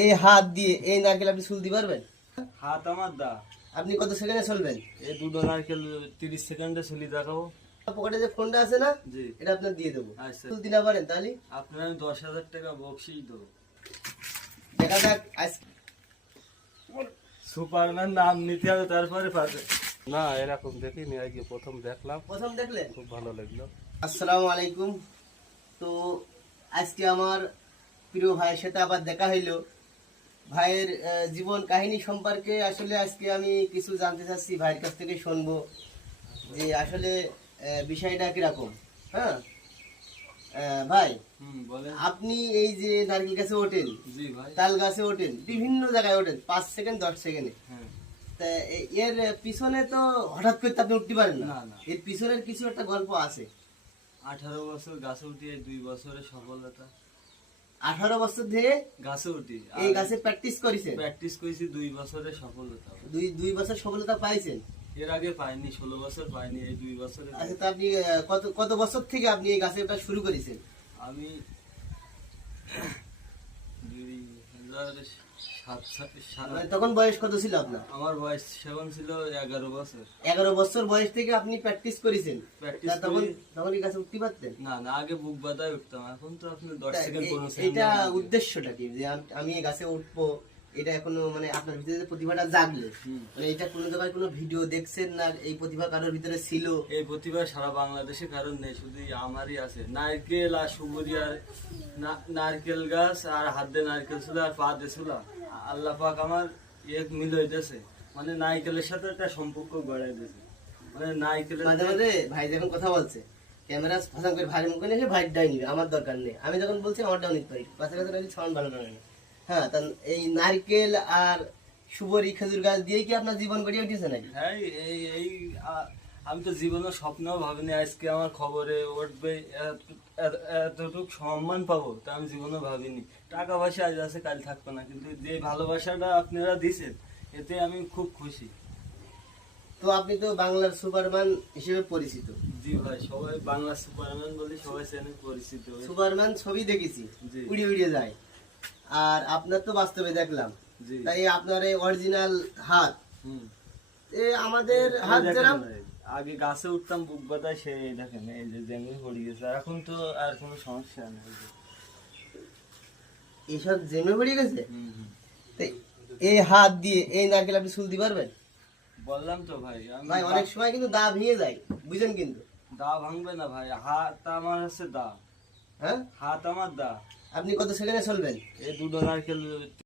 এই হাত দিয়ে এই নারকেল আপনি চুলতে পারবেন? হাত আমার দা। আপনি কত সেকেন্ডে চলবেন? এই দুটো নারকেল 30 সেকেন্ডে ছুলি দেখাবো। পকেটে যে ফোনটা আছে না, জি, এটা আপনার দিয়ে দেবো। আচ্ছা। চুলতে না পারেন তাহলে আপনার আমি 10,000 টাকা বকশিস দেবো। দেখা যাক আজ। সুপারম্যান নাম নিতে হবে তারপরে পাবে না। এরকম দেখিনি, আগে প্রথম দেখলাম, প্রথম দেখলেন? খুব ভালো লাগলো। আসসালামু আলাইকুম। তো আজকে আমার প্রিয় ভাইয়ের সাথে আবার দেখা হইলো। ভাইয়ের জীবন কাহিনী সম্পর্কে আসলে আজকে আমি কিছু জানতে চাচ্ছি, ভাইয়ের কাছ থেকে শুনবো যে আসলে বিষয়টা কিরকম। হ্যাঁ ভাই, বলেন। আপনি এই যে নারকেল গাছে ওঠেন, জি ভাই। তাল গাছে ওঠেন, বিভিন্ন জায়গায় ওঠেন 5 সেকেন্ড 10 সেকেন্ডে। হ্যাঁ। তা এর পিছনে তো হঠাৎ করে তো আপনি উঠতে পারেন না। না, না। এর পিছনের কিছু একটা গল্প আছে। 18 বছর গাছে উঠি, 2 বছরের সফলতা। 18 বছর ধরে গাছে উঠি, এই গাছে প্র্যাকটিস করেছেন? প্র্যাকটিস করেছি, 2 বছরের সফলতা। দুই বছর সফলতা পাইছেন? এর আগে পাইনি, 16 বছর পাইনি, এই 2 বছরে। আচ্ছা, তা আপনি কত কত বছর থেকে আপনি এই গাছে ওঠা শুরু করেছেন? আমি 2007 মানে তখন বয়স কত ছিল আপনার? আমার বয়স সেবন ছিল 11 বছর। 11 বছর বয়স থেকে আপনি প্র্যাকটিস করেছেন? প্র্যাকটিস তা তখন করি। তখন এই গাছে উঠতে পারতেন? না, না, আগে বুক বাঁধায় উঠতাম, এখন তো আপনি 10 তা সেকেন্ড 15 এটা সেকেন্ড। উদ্দেশ্যটা কি যে আমি এই গাছে উঠবো? এটা এখনো মানে আপনার ভিতরে যে প্রতিভাটা জাগলো, মানে এটা কোনো জায়গায় কোনো ভিডিও দেখছেন না? এই প্রতিভা কারোর ভিতরে ছিল? এই প্রতিভা সারা বাংলাদেশে কারণ নেই, শুধু আমারই আছে। নারকেল আর সুবরি আর নারকেল গাছ আর হাত দিয়ে নারকেল ছিল আর পা দিয়ে ছিল। আল্লাহ পাক আমার এক মিল হইতেছে, মানে নারকেলের সাথে একটা সম্পর্ক গড়াই দিয়েছে। মানে নারকেলের মাঝে মাঝে ভাই যখন কথা বলছে, ক্যামেরা ফাঁসান করে ভাইয়ের মুখে এসে ভাই ডাই নিবে, আমার দরকার নেই। আমি যখন বলছি আমার ডাউন নিতে পারি, কাছাকাছি রাখলে সাউন্ড ভালো লাগে না। হ্যাঁ, তা এই নারকেল আর সুবরি খেজুর গাছ দিয়েই কি আপনার জীবন গড়িয়ে উঠেছে নাকি? হ্যাঁ, এই এই আমি তো জীবনে স্বপ্নও ভাবিনি আজকে আমার খবরে উঠবে, এতটুকু সম্মান পাবো তা আমি জীবনে ভাবিনি। টাকা পয়সা আজ আছে কাল থাকবে না, কিন্তু যে ভালোবাসাটা আপনারা দিছেন এতে আমি খুব খুশি। তো আপনি তো বাংলার সুপারম্যান হিসেবে পরিচিত। জি ভাই, সবাই বাংলা সুপারম্যান বলে সবাই চেনে, পরিচিত। সুপারম্যান ছবি দেখেছি, জি। উড়ে উড়ে যায়। আর আপনার তো বাস্তবে দেখলাম। জি। তাই আপনার এই অরিজিনাল হাত, হুম। আমাদের এই হাত দেখেন যেরকম ভাই, আগে গাছে উঠতাম বুক বাতায়, সে দেখেন এই যে জেঙ্গি পড়ে গেছে, আর এখন তো আর কোনো সমস্যা নেই। এইসব জেমে পড়ে গেছে। হুম, হুম। তো এই হাত দিয়ে এই নারকেল আপনি চুলতে পারবেন? বললাম তো ভাই, আমি ভাই অনেক সময় কিন্তু দা ভেঙে যায়, বুঝেন কিন্তু। দা ভাঙবে না ভাই, হাত আমার হচ্ছে দা। হ্যাঁ, হাত আমার দা। আপনি কত সেকেন্ডে চলবেন? এই দুটো নারকেল